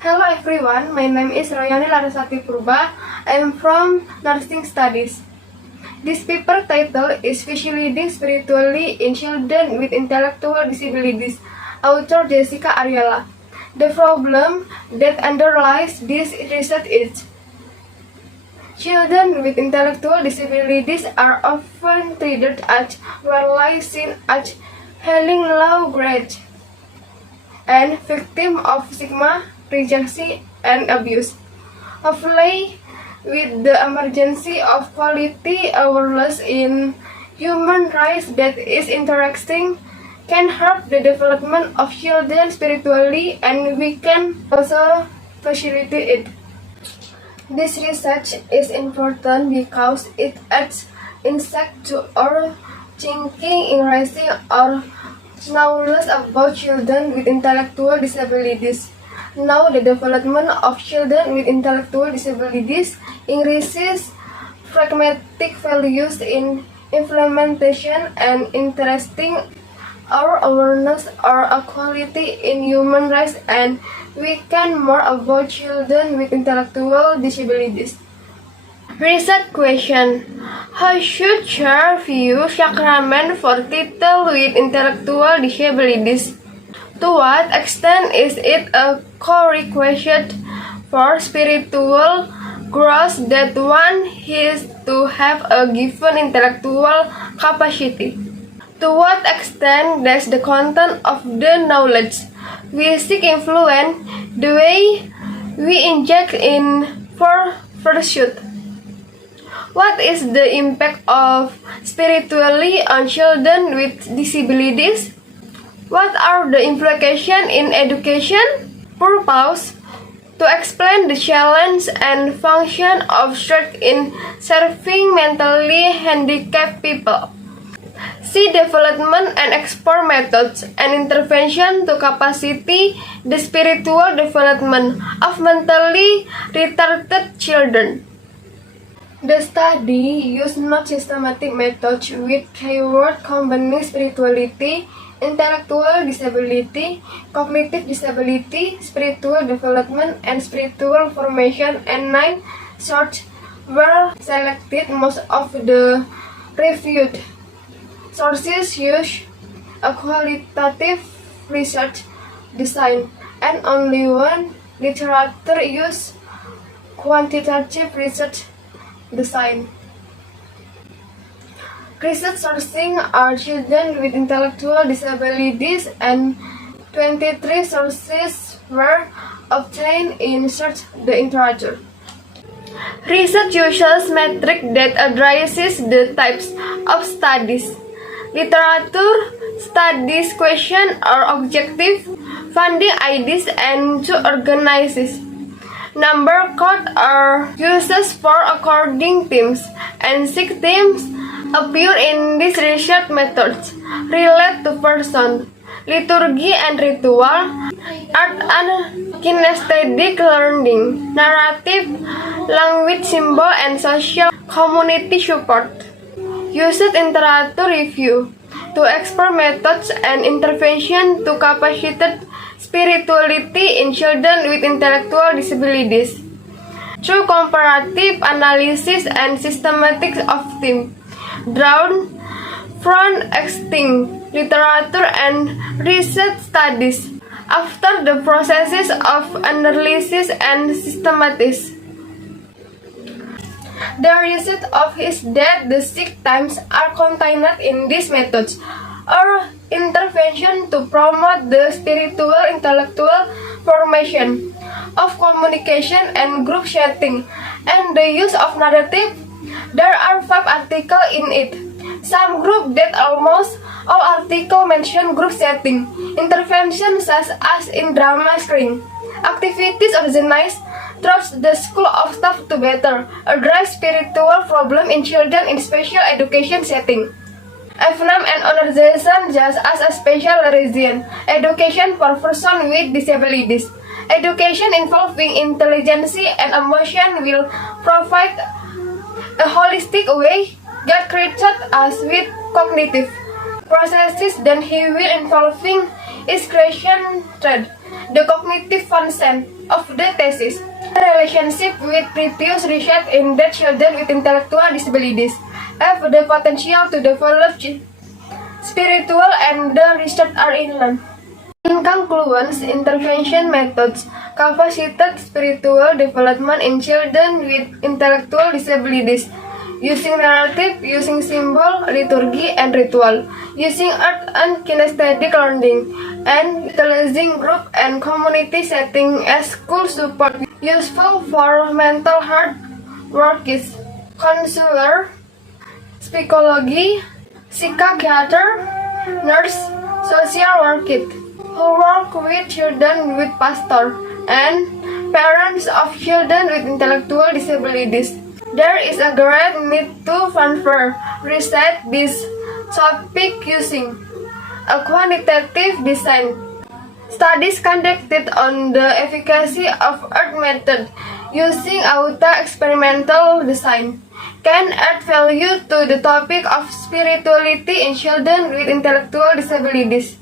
Hello everyone, my name is Royani Larasati Purba. I am from Nursing Studies. This paper title is Special Leading Spiritually in Children with Intellectual Disabilities, author Jessica Ariela. The problem that underlies this research is children with intellectual disabilities are often treated as well seen as having low grades and victim of stigma, rejection, and abuse. Of late, with the emergency of quality awareness in human rights that is interesting, can help the development of children spiritually, and we can also facilitate it. This research is important because it adds insight to our thinking in raising our knowledge about children with intellectual disabilities. Now, the development of children with intellectual disabilities increases pragmatic values in implementation and interesting our awareness or equality in human rights, and we can more about children with intellectual disabilities. Research question: how should church view sacrament for people with intellectual disabilities? To what extent is it a core requisite for spiritual growth that one has to have a given intellectual capacity? To what extent does the content of the knowledge we seek influence the way we inject in for pursuit? What is the impact of spirituality on children with disabilities? What are the implications in education? Purpose: to explain the challenge and function of church in serving mentally handicapped people. See development and explore methods and intervention to capacity the spiritual development of mentally retarded children. The study used not systematic methods with keyword combining spirituality, intellectual disability, cognitive disability, spiritual development, and spiritual formation, and 9 sources were selected. Most of the reviewed sources use a qualitative research design, and only one literature use quantitative research design. Research sourcing are children with intellectual disabilities, and 23 sources were obtained in search the literature. Research uses metric that addresses the types of studies. Literature studies question are objective, funding ideas, and to organize. Number code are uses for according themes, and 6 themes appear in these research methods: relate to person, liturgy and ritual, art and kinesthetic learning, narrative, language, symbol, and social community support. Used literature review to explore methods and intervention to capacitate spirituality in children with intellectual disabilities. Through comparative analysis and systematics of themes drawn from existing literature and research studies. After the processes of analysis and systematics, the result of is that the 6 times are contained in these methods or intervention to promote the spiritual intellectual formation of communication and group setting and the use of narrative. There are 5 articles in it. Some group that almost all articles mention group setting, intervention such as in drama screen, activities organized through the school of staff to better address spiritual problem in children in special education setting. FNAM and organization just as a special region, education for persons with disabilities. Education involving intelligence and emotion will provide a holistic way God created us with cognitive processes, then he will involving is creation thread the cognitive function of the thesis, the relationship with previous research in that children with intellectual disabilities have the potential to develop spiritual and the research are in line. In conclusion, intervention methods capacitated spiritual development in children with intellectual disabilities, using narrative, using symbol, liturgy, and ritual, using art and kinesthetic learning, and utilizing group and community setting as school support, useful for mental health workers, counselor, psychology, psychiater, nurse, social worker, who work with children with pastor, and parents of children with intellectual disabilities. There is a great need to further research this topic using a quantitative design. Studies conducted on the efficacy of art method using auto-experimental design can add value to the topic of spirituality in children with intellectual disabilities.